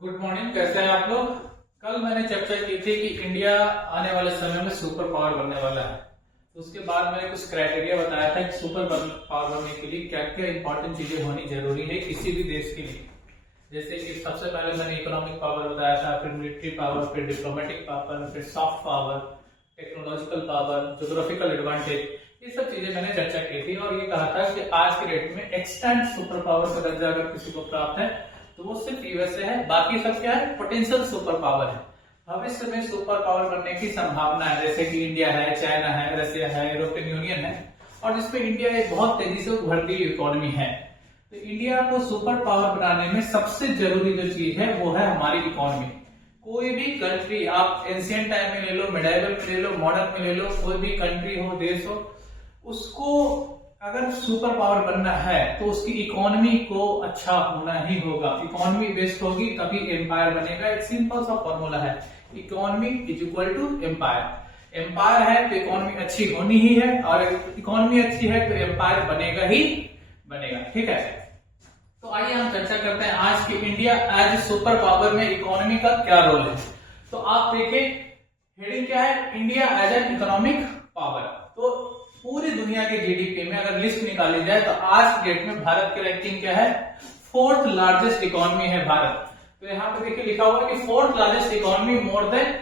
Good morning. कैसे हैं आप लोग। कल मैंने चर्चा की थी कि इंडिया आने वाले समय में सुपर पावर बनने वाला है। उसके बाद मैंने कुछ क्राइटेरिया बताया था कि सुपर पावर बनने के लिए क्या क्या इंपॉर्टेंट चीजें होनी जरूरी है किसी भी देश के लिए। जैसे कि सबसे पहले मैंने इकोनॉमिक पावर बताया था, फिर मिलिट्री पावर, फिर डिप्लोमेटिक पावर, फिर soft power, technological power, geographical advantage, ये सब चीजें मैंने चर्चा की थी और ये कहा था कि आज के डेट में एक्सटेंट सुपर पावर का दर्जा अगर किसी को प्राप्त है तो वो सिर्फ यूएसए है। बाकी सब क्या है, पोटेंशियल सुपर पावर है। भविष्य में सुपर पावर बनने की संभावना है, जैसे कि इंडिया है, चाइना है, रशिया है, यूरोपियन यूनियन है और जिसपे इंडिया एक बहुत तेजी से उभरती इकोनॉमी है। तो इंडिया को सुपर पावर बनाने में सबसे जरूरी जो चीज है वो है हमारी इकोनॉमी। कोई भी कंट्री आप एंशिएंट टाइम में ले लो, मिडाइवल में ले लो, मॉडर्न में ले लो, कोई भी कंट्री हो, देश हो, उसको अगर सुपर पावर बनना है तो उसकी इकोनॉमी को अच्छा होना ही होगा। इकोनॉमी बेस्ट होगी तभी एम्पायर बनेगा। एक सिंपल सा फॉर्मूला है, economy is equal to empire. Empire है तो इकोनॉमी अच्छी होनी ही है और इकोनॉमी अच्छी है तो एम्पायर बनेगा ही बनेगा। ठीक है, तो आइए हम चर्चा करते हैं आज की इंडिया एज सुपर पावर में इकोनॉमी का क्या रोल है। तो आप देखिए हेडिंग क्या है, India as an economic power. तो पूरी दुनिया के जीडीपी में अगर लिस्ट निकाली जाए तो आज के डेट में भारत की रैंकिंग क्या है, फोर्थ लार्जेस्ट इकोनॉमी है भारत। तो यहाँ पे देखिए लिखा हुआ है कि fourth largest economy, more than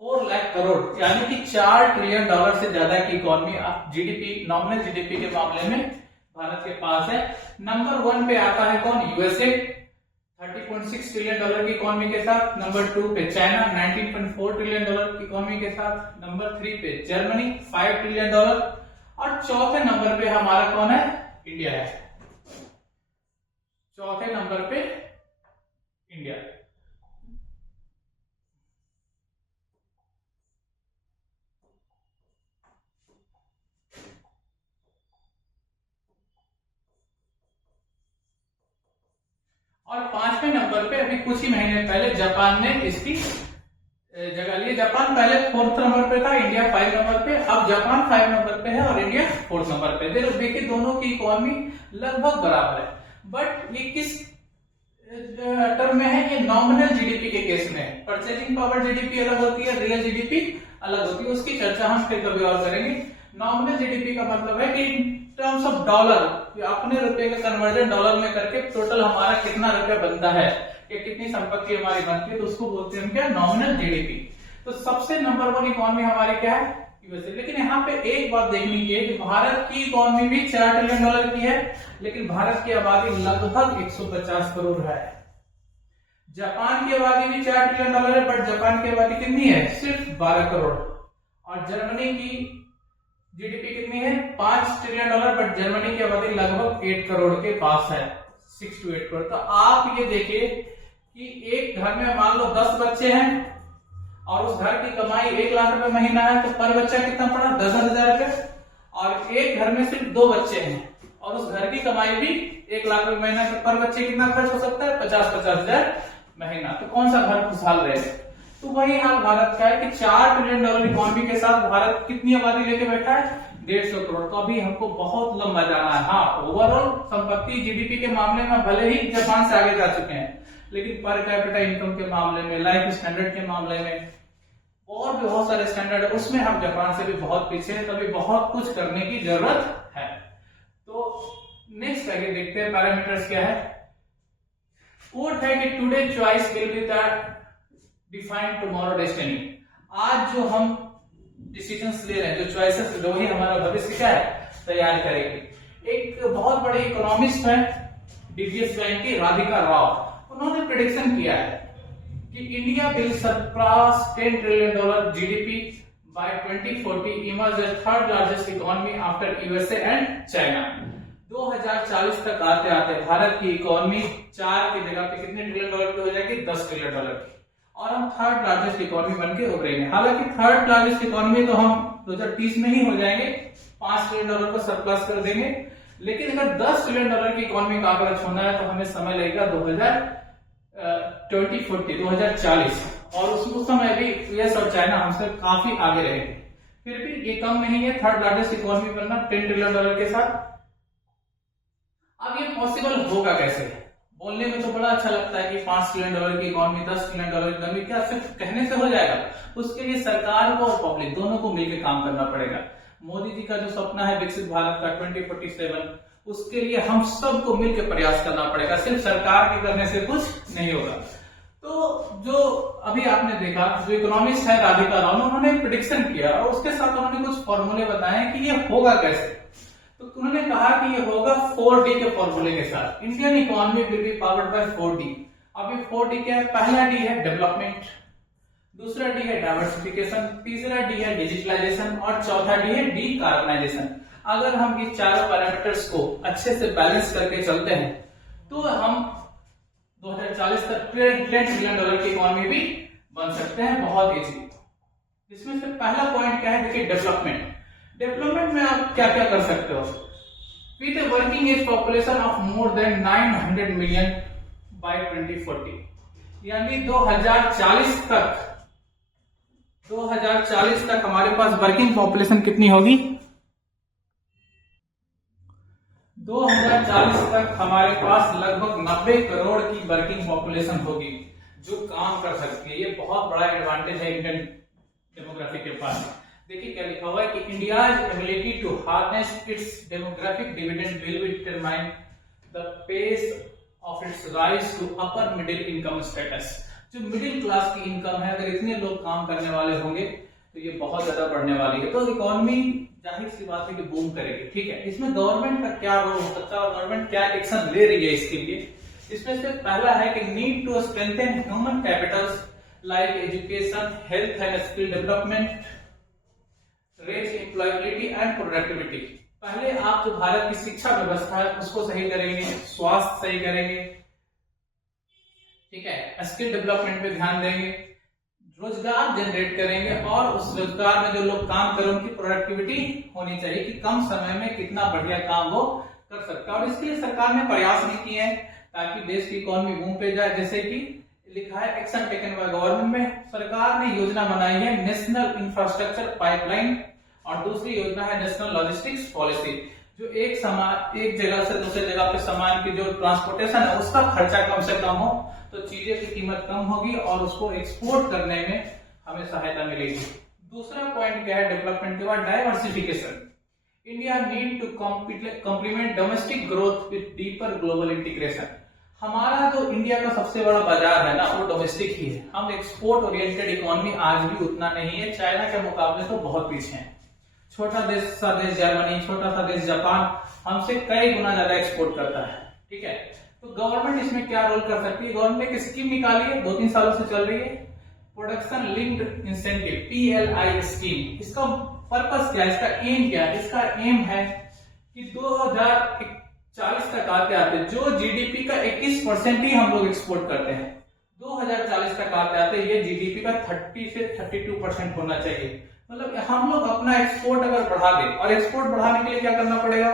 4 lakh crore, यानी कि $4 ट्रिलियन से ज्यादा की इकोनॉमी जीडीपी, नॉमिनल जीडीपी के मामले में भारत के पास है। नंबर 1 पे आता है कौन, यूएसए, $30.6 ट्रिलियन की इकोनॉमी के साथ। नंबर 2 पे चाइना, $19.4 ट्रिलियन की इकोनॉमी के साथ। नंबर 3 पे जर्मनी, $5 ट्रिलियन और चौथे नंबर पे हमारा कौन है, इंडिया है। चौथे नंबर पे इंडिया। और 5वें नंबर पे अभी कुछ ही महीने पहले जापान ने इसकी जगह ली। जापान पहले 4th नंबर पे था, इंडिया 5 नंबर पे। अब जापान 5 नंबर पे है और इंडिया 4th नंबर पे। देखिए दोनों की इकोनॉमी लगभग बराबर है, बट ये किस टर्म में है, ये नॉमिनल जीडीपी के केस में। परचेजिंग पावर जीडीपी अलग होती है, रियल जीडीपी अलग होती है, उसकी चर्चा हम फिर कभी और करेंगे। नॉमिनल जीडीपी का मतलब है कि इन टर्म्स ऑफ डॉलर, अपने रुपए का कन्वर्जन डॉलर में करके टोटल हमारा कितना रुपया बनता है या कितनी संपत्ति हमारी बनती है, तो उसको बोलते हैं क्या, नॉमिनल जीडीपी। तो सबसे नंबर 1 इकोनॉमी हमारी क्या है, यूएसए। लेकिन यहाँ पे एक बात देखनी है कि भारत की इकोनॉमी भी $4 ट्रिलियन की है, लेकिन भारत की आबादी लगभग 150 करोड़ है। जापान की आबादी भी $4 ट्रिलियन है, बट जापान की आबादी कितनी है, सिर्फ 12 करोड़। और जर्मनी की जीडीपी कितनी है, $5 ट्रिलियन, बट जर्मनी की आबादी लगभग 8 करोड़ के पास है, 6 to 8 करोड़। तो आप ये देखिए कि एक घर में मान लो 10 बच्चे हैं और उस घर की कमाई 1 लाख रुपए महीना है, तो पर बच्चा कितना पड़ा, 10,000 रुपए। और एक घर में सिर्फ 2 बच्चे हैं और उस घर की कमाई भी 1 लाख रुपए महीना, तो पर बच्चे कितना खर्च हो सकता है, 50-50 हजार महीना। तो कौन सा घर खुशहाल रहेगा। तो वही हाल भारत का है कि $4 ट्रिलियन इकोनॉमी के साथ भारत कितनी आबादी लेके बैठा है, 150 करोड़। तो अभी हमको बहुत लंबा जाना है। हाँ, ओवरऑल संपत्ति जीडीपी के मामले में भले ही जापान से आगे जा चुके हैं, लेकिन पर कैपिटा इनकम के मामले में, लाइफ स्टैंडर्ड के मामले में और भी बहुत सारे स्टैंडर्ड है, उसमें हम जापान से भी बहुत पीछे हैं। तभी बहुत कुछ करने की जरूरत है। तो नेक्स्ट आगे देखते हैं पैरामीटर्स क्या है। कोट है कि today choice will be the define tomorrow destiny. आज जो हम डिसीजंस ले रहे हैं, जो चॉइसेस, जो ही हमारा भविष्य क्या है, तैयार करेगी। एक बहुत बड़े इकोनॉमिस्ट है डीबीएस बैंक की राधिका राव, उन्होंने प्रेडिक्शन किया है कि India will surpass $10 trillion GDP by 2040, emerge as third largest economy after USA and China. 2040 तक आते आते भारत की इकोनॉमी 4 की जगह पे कितने ट्रिलियन डॉलर की हो जाएगी, $10 ट्रिलियन की, और हम थर्ड लार्जेस्ट इकोनॉमी बन के उभरेंगे। हालांकि थर्ड लार्जेस्ट इकोनॉमी तो हम 2030 में ही हो जाएंगे, $5 ट्रिलियन को सरप्लस कर देंगे। लेकिन अगर $10 ट्रिलियन की इकोनॉमी का आंकड़ा छूना है तो हमें समय लगेगा 2040, और उस समय भी यूएस और चाइना हमसे काफी आगे रहेंगे। फिर भी ये कम नहीं है थर्ड लार्जेस्ट इकोनॉमी बनना $10 ट्रिलियन के साथ। अब ये पॉसिबल होगा कैसे, बोलने में तो बड़ा अच्छा लगता है कि $5 ट्रिलियन की इकोनॉमी, $10 ट्रिलियन की इकोनॉमी, क्या सिर्फ कहने से हो जाएगा? उसके लिए सरकार को और पब्लिक दोनों को मिलकर काम करना पड़ेगा। मोदी जी का जो सपना है विकसित भारत का 2047, उसके लिए हम सबको मिलकर प्रयास करना पड़ेगा, सिर्फ सरकार के करने से कुछ नहीं होगा। तो जो अभी आपने देखा, जो इकोनॉमिस्ट है राधिका राव, उन्होंने एक प्रेडिक्शन किया और उसके साथ उन्होंने कुछ फॉर्मूले बताए कि ये होगा कैसे। तो उन्होंने कहा कि ये होगा 4D के फॉर्मूले के साथ। Indian economy will be powered by 4D। अब ये 4D क्या है? पहला D है डेवलपमेंट, दूसरा D है डाइवर्सिफिकेशन, तीसरा D है डिजिटलाइजेशन और चौथा D है डीकार्बनाइजेशन। अगर हम ये चारों पैरामीटर्स को अच्छे से बैलेंस करके चलते हैं तो हम 2040 तक $10 ट्रिलियन की इकोनॉमी भी बन सकते हैं बहुत इजी। इसमें से पहला पॉइंट क्या है? देखिए डेवलपमेंट। डेवलपमेंट में आप क्या क्या कर सकते हो? With a working age population of more than 900 million by 2040, यानी 2040 तक हमारे पास वर्किंग पॉपुलेशन कितनी होगी? 2040 तक हमारे पास लगभग 90 करोड़ की वर्किंग पॉपुलेशन होगी जो काम कर सकती है। ये बहुत बड़ा एडवांटेज है इंडियन डेमोग्राफी के पास। देखिए क्या लिखा हुआ है कि India's ability to harness its demographic dividend will be determine the pace of its rise to upper middle income status. जो मिडिल क्लास की इनकम है, अगर इतने लोग काम करने वाले होंगे तो ये बहुत ज्यादा बढ़ने वाली है। तो इकोनॉमी जाहिर सी बात है कि बूम करेगी। ठीक है, इसमें गवर्नमेंट का क्या रोल हो सकता है और गवर्नमेंट क्या एक्शन ले रही है इसके लिए? इसमें से पहला है कि need to strengthen human capitals like education, health and skill development, raise employability and productivity. पहले आप जो भारत की शिक्षा व्यवस्था है उसको सही करेंगे, स्वास्थ्य सही करेंगे, ठीक है, स्किल डेवलपमेंट पे ध्यान देंगे, रोजगार जनरेट करेंगे और उस रोजगार में जो लोग काम करें उनकी प्रोडक्टिविटी होनी चाहिए कि कम समय में कितना बढ़िया काम वो कर सकता है। और इसके लिए सरकार ने प्रयास नहीं किए हैं ताकि देश की इकोनॉमी बूम पे जाए। जैसे कि लिखा है एक्शन टेकन बाय गवर्नमेंट में, सरकार ने योजना बनाई है नेशनल इंफ्रास्ट्रक्चर पाइपलाइन और दूसरी योजना है नेशनल लॉजिस्टिक्स पॉलिसी। जो एक जगह से दूसरे जगह पे सामान की जो ट्रांसपोर्टेशन है उसका खर्चा कम से कम हो तो चीजें की कीमत कम होगी और उसको एक्सपोर्ट करने में हमें सहायता मिलेगी। दूसरा पॉइंट क्या है डेवलपमेंट के बाद? Diversification. India need to complement domestic growth with deeper global integration. हमारा जो इंडिया का सबसे बड़ा बाजार है ना वो डोमेस्टिक ही है। हम एक्सपोर्ट ओरिएंटेड इकोनॉमी आज भी उतना नहीं है, चाइना के मुकाबले तो बहुत पीछे हैं। छोटा देश जर्मनी, छोटा सा देश जापान हमसे कई गुना ज्यादा एक्सपोर्ट करता है। ठीक है, तो गवर्नमेंट इसमें क्या रोल कर सकती है? गवर्नमेंट ने एक स्कीम निकाली है, 2-3 सालों से चल रही है, production linked incentive, PLI scheme. इसका पर्पस क्या है? इसका एम क्या है? इसका एम है कि 2040 तक आते आते जो जीडीपी का 21% ही हम लोग एक्सपोर्ट करते हैं, 2040 तक आते आते ये जीडीपी का 30 से 32% होना चाहिए। मतलब हम लोग अपना एक्सपोर्ट अगर बढ़ा दें, और एक्सपोर्ट बढ़ाने के लिए क्या करना पड़ेगा?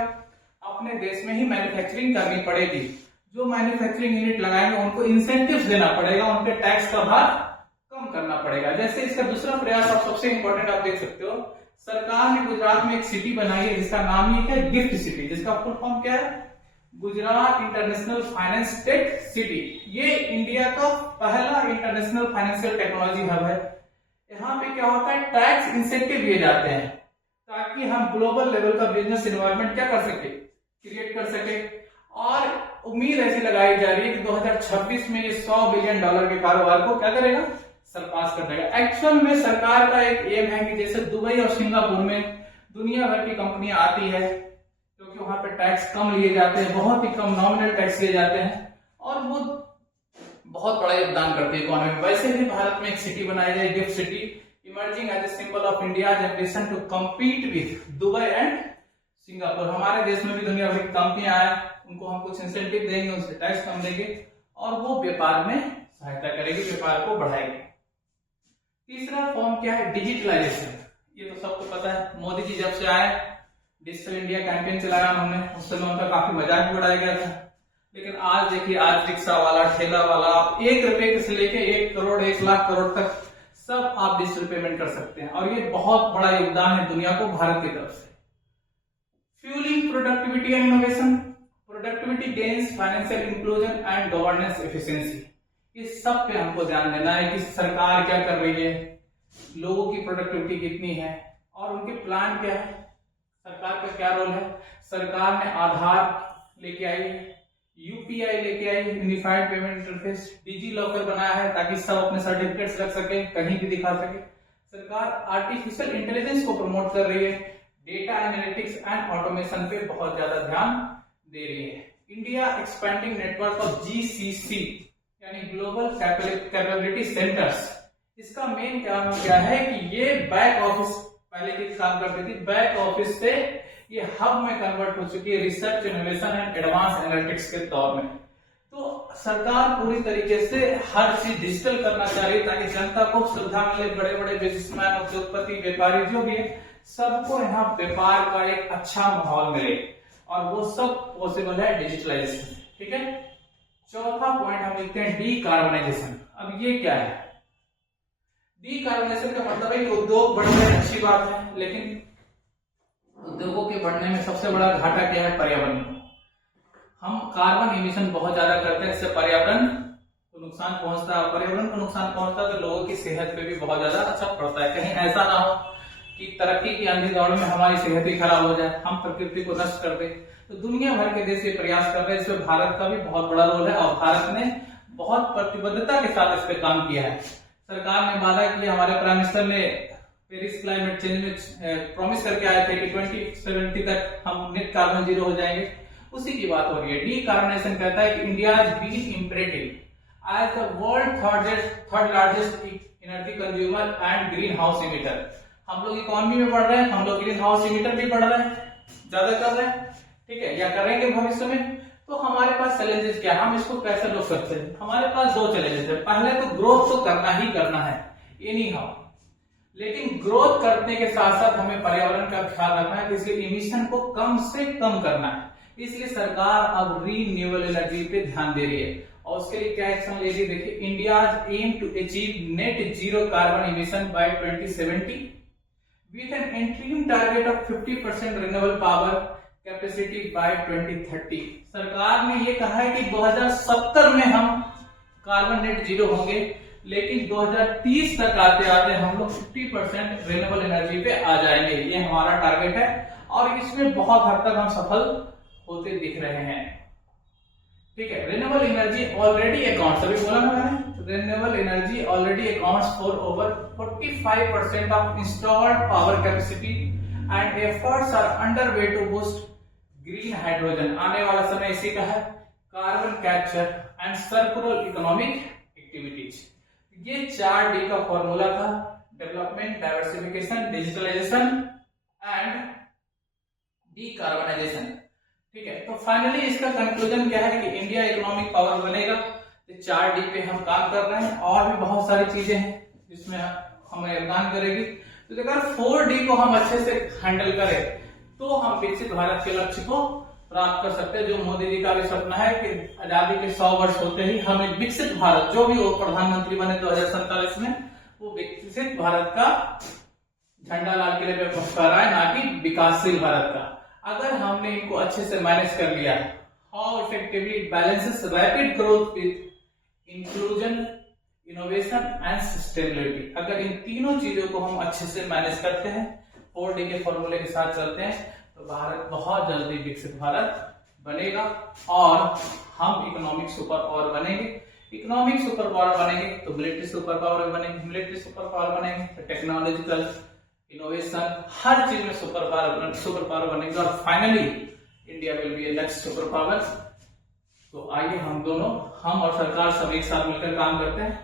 अपने देश में ही मैन्युफैक्चरिंग करनी पड़ेगी। जो मैन्युफैक्चरिंग यूनिट लगाएंगे उनको इंसेंटिव्स देना पड़ेगा, उनके टैक्स का भार कम करना पड़ेगा। जैसे इसका दूसरा प्रयास आप सबसे इंपॉर्टेंट आप देख सकते हो, सरकार ने गुजरात में एक सिटी बनाई है जिसका नाम ही है गिफ्ट सिटी, जिसका फुल फॉर्म क्या है? Gujarat international finance tech city. ये इंडिया का पहला इंटरनेशनल फाइनेंशियल टेक्नोलॉजी हब है। यहाँ पे क्या होता है? टैक्स इंसेंटिव दिए जाते हैं ताकि हम ग्लोबल लेवल का बिजनेस एनवायरनमेंट क्या कर सके? क्रिएट कर सके। और उम्मीद ऐसी लगाई जा रही है कि 2026 में ये $100 बिलियन के कारोबार को क्या करेगा? सरपास कर देगा। एक्चुअल में सरकार का एक एम है कि जैसे दुबई और सिंगापुर में दुनिया भर की कंपनियां आती है क्योंकि वहां पे टैक्स कम लिए जाते हैं, बहुत ही कम नॉमिनल टैक्स लिए जाते हैं और वो बहुत बड़ा योगदान करती है इकोनॉमी में। वैसे भी भारत में एक सिटी बनाई जाए gift city, emerging as a symbol of India ambition to compete with Dubai and Singapore. हमारे देश में भी दुनिया भर की कंपनियां आए, उनको हम कुछ इंसेंटिव देंगे, उनसे टैक्स कम देंगे और वो व्यापार में सहायता करेगी, व्यापार को बढ़ाएगी। तीसरा फॉर्म क्या है? डिजिटलाइजेशन। ये तो सबको पता है, मोदी जी जब से आए डिजिटल इंडिया कैंपेन चलाया उन्होंने, उससे उनका काफी मजाक भी उड़ाया गया था। लेकिन आज देखिए, आज रिक्शा वाला, ठेला वाला, आप 1 रुपए से लेके 1 करोड़ 1 लाख करोड़ तक सब आप डिजिटल पेमेंट कर सकते हैं और ये बहुत बड़ा योगदान है दुनिया को भारत की तरफ से। Fuelling productivity and innovation. Productivity gains, financial inclusion and governance efficiency. इस सब पे हमको ध्यान देना है कि सरकार क्या कर रही है, लोगों की प्रोडक्टिविटी कितनी है और उनके प्लान क्या है, सरकार का क्या रोल है। सरकार ने आधार लेके आई है, यूपीआई लेके आई, unified payment interface, digi locker बनाया है ताकि सब अपने सर्टिफिकेट्स रख सके, कहीं भी दिखा सके। सरकार आर्टिफिशियल इंटेलिजेंस को प्रमोट कर रही है, डेटा एनालिटिक्स एंड ऑटोमेशन पे बहुत ज्यादा ध्यान दे रही है। India expanding network of GCC यानी ग्लोबल कैपेबिलिटी सेंटर्स, इसका मेन काम क्या है कि ये बैक ऑफिस पहले की काम करती थी, बैक ऑफिस से ये हब में कन्वर्ट हो चुकी है research, innovation and advance analytics के तौर में। तो सरकार पूरी तरीके से हर चीज डिजिटल करना चाह रही है ताकि जनता को सुविधा मिले, बड़े बड़े बिजनेसमैन, उद्योगपति, व्यापारी जो भी है सबको यहाँ व्यापार का एक अच्छा माहौल मिले और वो सब पॉसिबल है डिजिटलाइजेशन। ठीक है, चौथा पॉइंट हम लिखते हैं डीकार्बनाइजेशन। अब ये क्या है? डीकार्बनाइजेशन का मतलब है कि उद्योग बढ़ रहे हैं, अच्छी बात है, लेकिन उद्योगों के बढ़ने में सबसे बड़ा घाटा क्या है? पर्यावरण। हम कार्बन इमिशन बहुत ज्यादा करते हैं, इससे पर्यावरण को नुकसान पहुंचता है, पर्यावरण को नुकसान पहुंचता है तो लोगों की सेहत पे भी बहुत ज्यादा असर पड़ता है। कहीं ऐसा ना हो कि तरक्की की आंधी दौड़ में हमारी सेहत ही खराब हो जाए, हम प्रकृति को नष्ट कर दे। तो दुनिया भर के देश ये प्रयास कर रहे हैं, इसमें भारत का भी बहुत बड़ा रोल है और भारत ने बहुत प्रतिबद्धता के साथ इस पे काम किया है। सरकार ने वादा किया, हमारे प्राइम मिनिस्टर ने पेरिस क्लाइमेट चेंज में प्रॉमिस करके आए थे कि 2070 तक हम नेट कार्बन जीरो हो जाएंगे, उसी की बात हो रही है। डीकार्बनाइजेशन कहता है कि India is being imperative as the world third largest energy consumer and green house emitter. हम लोग इकोनॉमी में बढ़ रहे हैं, हम लोग ग्रीन हाउस इमिटर भी बढ़ रहे हैं, ज्यादा कर रहे हैं, ठीक है, या करेंगे भविष्य में। तो हमारे पास चैलेंजेस क्या है, हम इसको कैसे रोक सकते हैं? हमारे पास दो चैलेंजेस है। पहले तो ग्रोथ तो करना ही करना है एनी हाउ, लेकिन ग्रोथ करने के साथ साथ हमें पर्यावरण का ख्याल रखना है, इसलिए इमिशन को कम से कम करना है। इसलिए सरकार अब रीन्यूएबल एनर्जी पे ध्यान दे रही है और उसके लिए क्या एक्शन ले रही है? देखिए, India aim to achieve net zero carbon emission by 2070 with an interim target of 50% renewable power capacity by 2030। सरकार ने ये कहा है कि 2070 में हम कार्बन नेट जीरो होंगे, लेकिन 2030 तक आते आते हम लोग 50% रिन्यूएबल एनर्जी पे आ जाएंगे। ये हमारा टारगेट है और इसमें बहुत हद तक हम सफल होते दिख रहे हैं। ठीक है, रिन्यूएबल एनर्जी ऑलरेडी अकाउंट्स, अभी बोला ना मैंने, renewable energy already accounts for over 45% of installed power capacity and efforts are underway to boost green hydrogen। आने वाला समय इसी का है, carbon capture and circular economic activities. ये 4D का फॉर्मूला था, development, diversification, digitalization and decarbonization. ठीक है, तो फाइनली इसका कंक्लूजन क्या है कि इंडिया इकोनॉमिक पावर बनेगा। 4D पे हम काम कर रहे हैं और भी बहुत सारी चीजें हैं जिसमें हमें योगदान करेगी। तो अगर 4D को हम अच्छे से हैंडल करें तो हम विकसित भारत के लक्ष्य को प्राप्त कर सकते हैं, जो मोदी जी का भी सपना है कि आजादी के 100 वर्ष होते ही हम एक विकसित भारत, जो भी वो प्रधानमंत्री बने 2047 में, वो विकसित भारत का झंडा लाल किले पे फहरा है, ना कि विकासशील भारत का। अगर हमने इनको अच्छे से मैनेज कर लिया, how effectively it balances rapid growth with inclusion, innovation and sustainability. अगर इन तीनों चीजों को हम अच्छे से मैनेज करते हैं, 4D के फॉर्मूले के साथ चलते हैं, तो भारत बहुत जल्दी विकसित भारत बनेगा और हम इकोनॉमिक सुपर पावर बनेंगे। इकोनॉमिक सुपर पावर बनेंगे तो मिलिट्री सुपर पावर बनेंगे, मिलिट्री सुपर पावर बनेंगे तो टेक्नोलॉजिकल इनोवेशन, हर चीज में सुपर पावर बनेंगे और finally India will be A next super power. तो आइए हम दोनों, हम और सरकार सब एक साथ मिलकर काम करते हैं